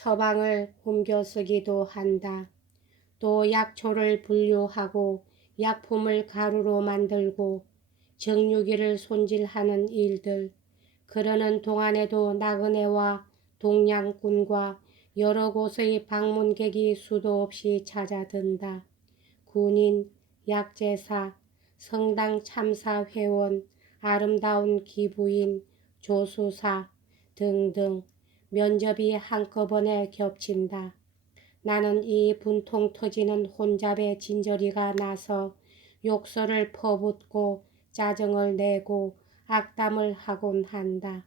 처방을 옮겨 쓰기도 한다. 또 약초를 분류하고 약품을 가루로 만들고 정유기를 손질하는 일들. 그러는 동안에도 나그네와 동양꾼과 여러 곳의 방문객이 수도 없이 찾아든다. 군인, 약제사, 성당 참사 회원, 아름다운 기부인, 조수사 등등 면접이 한꺼번에 겹친다. 나는 이 분통 터지는 혼잡에 진저리가 나서 욕설을 퍼붓고 짜증을 내고 악담을 하곤 한다.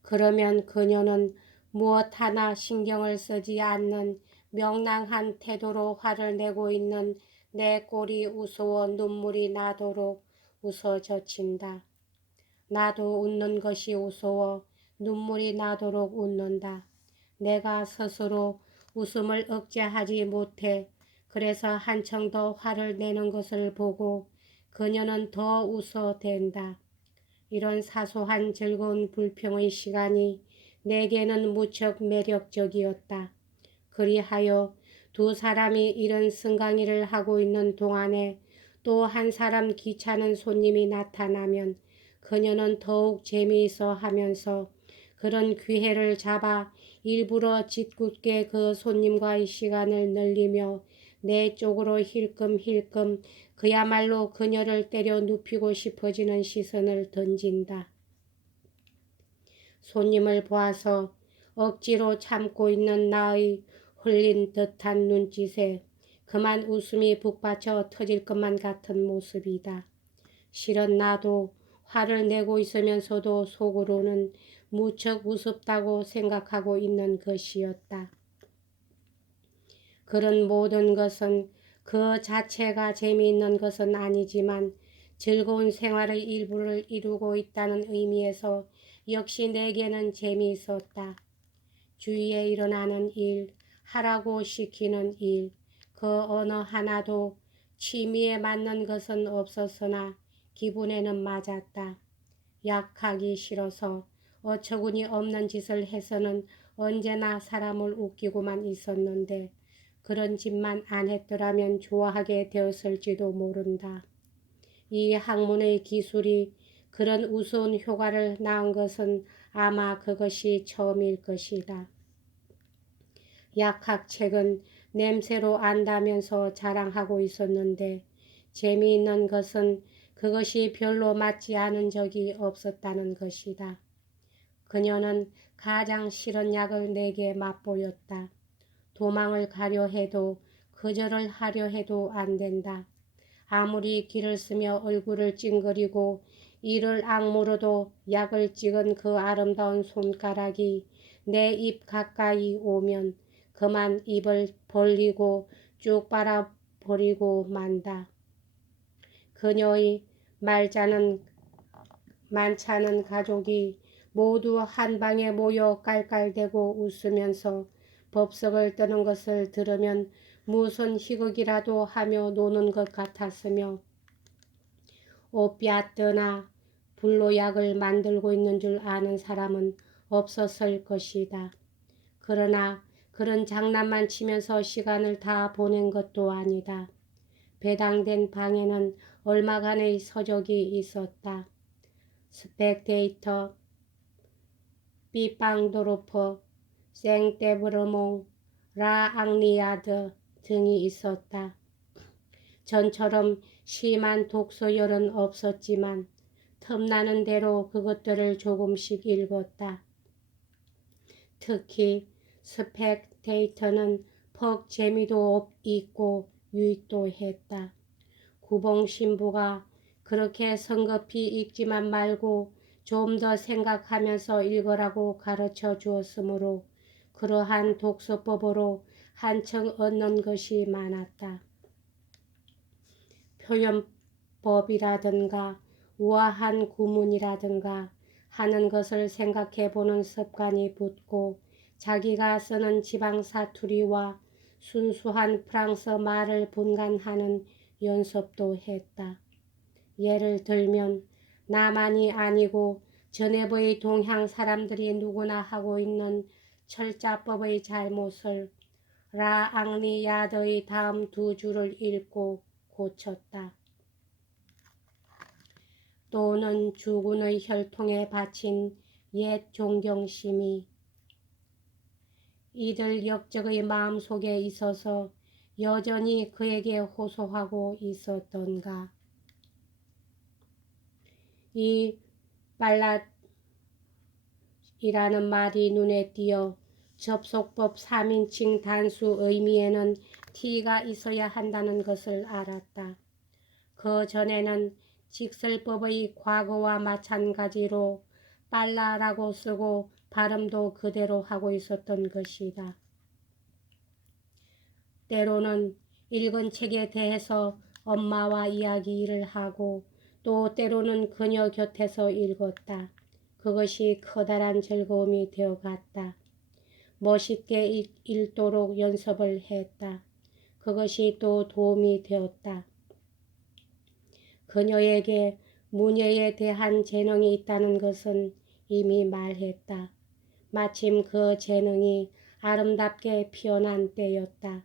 그러면 그녀는 무엇 하나 신경을 쓰지 않는 명랑한 태도로 화를 내고 있는 내 꼴이 우스워 눈물이 나도록 웃어젖힌다. 나도 웃는 것이 우스워 눈물이 나도록 웃는다. 내가 스스로 웃음을 억제하지 못해 그래서 한층 더 화를 내는 것을 보고 그녀는 더 웃어댄다. 이런 사소한 즐거운 불평의 시간이 내게는 무척 매력적이었다. 그리하여 두 사람이 이런 승강이를 하고 있는 동안에 또 한 사람 귀찮은 손님이 나타나면 그녀는 더욱 재미있어 하면서 그런 기회를 잡아 일부러 짓궂게 그 손님과의 시간을 늘리며 내 쪽으로 힐끔힐끔 그야말로 그녀를 때려 눕히고 싶어지는 시선을 던진다. 손님을 보아서 억지로 참고 있는 나의 홀린 듯한 눈짓에 그만 웃음이 북받쳐 터질 것만 같은 모습이다. 실은 나도 화를 내고 있으면서도 속으로는 무척 우습다고 생각하고 있는 것이었다. 그런 모든 것은 그 자체가 재미있는 것은 아니지만 즐거운 생활의 일부를 이루고 있다는 의미에서 역시 내게는 재미있었다. 주위에 일어나는 일, 하라고 시키는 일, 그 어느 하나도 취미에 맞는 것은 없었으나 기분에는 맞았다. 약하기 싫어서 어처구니 없는 짓을 해서는 언제나 사람을 웃기고만 있었는데 그런 짓만 안 했더라면 좋아하게 되었을지도 모른다. 이 학문의 기술이 그런 우스운 효과를 낳은 것은 아마 그것이 처음일 것이다. 약학책은 냄새로 안다면서 자랑하고 있었는데 재미있는 것은 그것이 별로 맞지 않은 적이 없었다는 것이다. 그녀는 가장 싫은 약을 내게 맛보였다. 도망을 가려 해도 거절을 하려 해도 안 된다. 아무리 기를 쓰며 얼굴을 찡그리고 이를 악물어도 약을 찍은 그 아름다운 손가락이 내 입 가까이 오면 그만 입을 벌리고 쭉 빨아버리고 만다. 그녀의 많잖은 가족이 모두 한 방에 모여 깔깔대고 웃으면서 법석을 뜨는 것을 들으면 무슨 희극이라도 하며 노는 것 같았으며 오피아트나 불로약을 만들고 있는 줄 아는 사람은 없었을 것이다. 그러나 그런 장난만 치면서 시간을 다 보낸 것도 아니다. 배당된 방에는 얼마간의 서적이 있었다. 스펙테이터, 삐빵도르프, 생떼브르몽, 라 앙리아드 등이 있었다. 전처럼 심한 독서열은 없었지만 틈나는 대로 그것들을 조금씩 읽었다. 특히 스펙테이터는 퍽 재미도 있고 유익도 했다. 구봉신부가 그렇게 성급히 읽지만 말고 좀 더 생각하면서 읽으라고 가르쳐 주었으므로 그러한 독서법으로 한층 얻는 것이 많았다. 표현법이라든가 우아한 구문이라든가 하는 것을 생각해 보는 습관이 붙고 자기가 쓰는 지방 사투리와 순수한 프랑스 말을 분간하는 연습도 했다. 예를 들면 나만이 아니고 전에의 동양 사람들이 누구나 하고 있는 철자법의 잘못을 라앙리 야드의 다음 두 줄을 읽고 고쳤다. 또는 주군의 혈통에 바친 옛 존경심이 이들 역적의 마음속에 있어서 여전히 그에게 호소하고 있었던가. 이 발랏이라는 말이 눈에 띄어 접속법 3인칭 단수 의미에는 t가 있어야 한다는 것을 알았다. 그 전에는 직설법의 과거와 마찬가지로 빨라라고 쓰고 발음도 그대로 하고 있었던 것이다. 때로는 읽은 책에 대해서 엄마와 이야기를 하고 또 때로는 그녀 곁에서 읽었다. 그것이 커다란 즐거움이 되어갔다. 멋있게 읽도록 연습을 했다. 그것이 또 도움이 되었다. 그녀에게 문예에 대한 재능이 있다는 것은 이미 말했다. 마침 그 재능이 아름답게 피어난 때였다.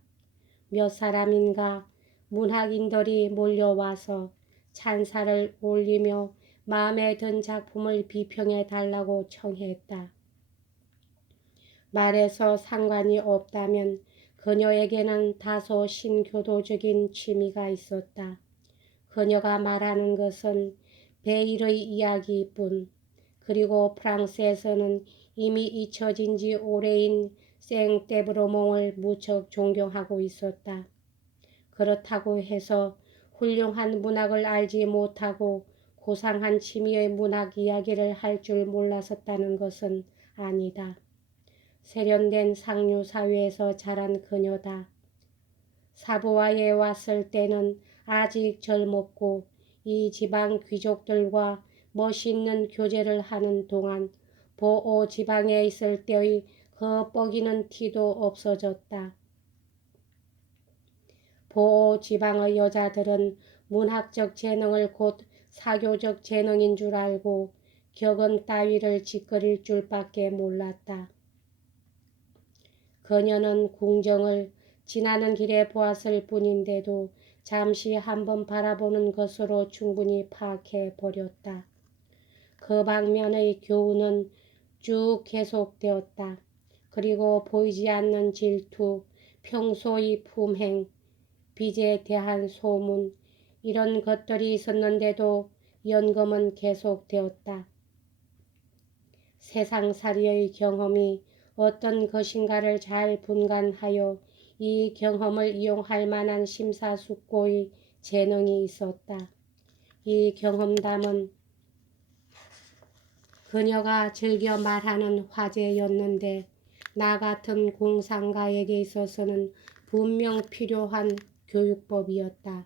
몇 사람인가 문학인들이 몰려와서 찬사를 올리며 마음에 든 작품을 비평해 달라고 청했다. 말해서 상관이 없다면 그녀에게는 다소 신교도적인 취미가 있었다. 그녀가 말하는 것은 베일의 이야기뿐. 그리고 프랑스에서는 이미 잊혀진 지 오래인 생떼브로몽을 무척 존경하고 있었다. 그렇다고 해서 훌륭한 문학을 알지 못하고 고상한 취미의 문학 이야기를 할 줄 몰랐었다는 것은 아니다. 세련된 상류 사회에서 자란 그녀다. 사부와에 왔을 때는 아직 젊었고 이 지방 귀족들과 멋있는 교제를 하는 동안 보오 지방에 있을 때의 그 뻐기는 티도 없어졌다. 보오 지방의 여자들은 문학적 재능을 곧 사교적 재능인 줄 알고 격언 따위를 짓거릴 줄밖에 몰랐다. 그녀는 궁정을 지나는 길에 보았을 뿐인데도 잠시 한번 바라보는 것으로 충분히 파악해 버렸다. 그 방면의 교훈은 쭉 계속되었다. 그리고 보이지 않는 질투, 평소의 품행, 빚에 대한 소문, 이런 것들이 있었는데도 연금은 계속되었다. 세상살이의 경험이 어떤 것인가를 잘 분간하여 이 경험을 이용할 만한 심사숙고의 재능이 있었다. 이 경험담은 그녀가 즐겨 말하는 화제였는데 나 같은 공상가에게 있어서는 분명 필요한 교육법이었다.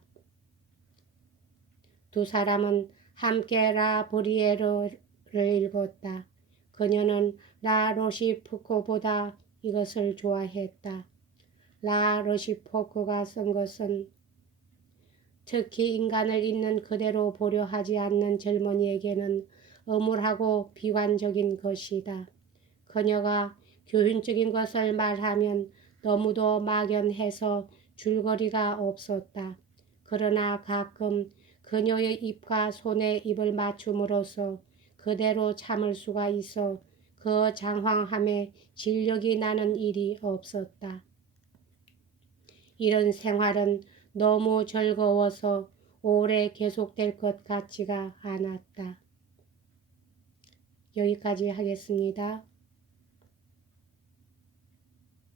두 사람은 함께 라 브리에르를 읽었다. 그녀는 라 로시포크보다 이것을 좋아했다. 라 로시포크가 쓴 것은 특히 인간을 있는 그대로 보려 하지 않는 젊은이에게는 어물하고 비관적인 것이다. 그녀가 교훈적인 것을 말하면 너무도 막연해서 줄거리가 없었다. 그러나 가끔 그녀의 입과 손에 입을 맞춤으로써 그대로 참을 수가 있어 그 장황함에 진력이 나는 일이 없었다. 이런 생활은 너무 즐거워서 오래 계속될 것 같지가 않았다. 여기까지 하겠습니다.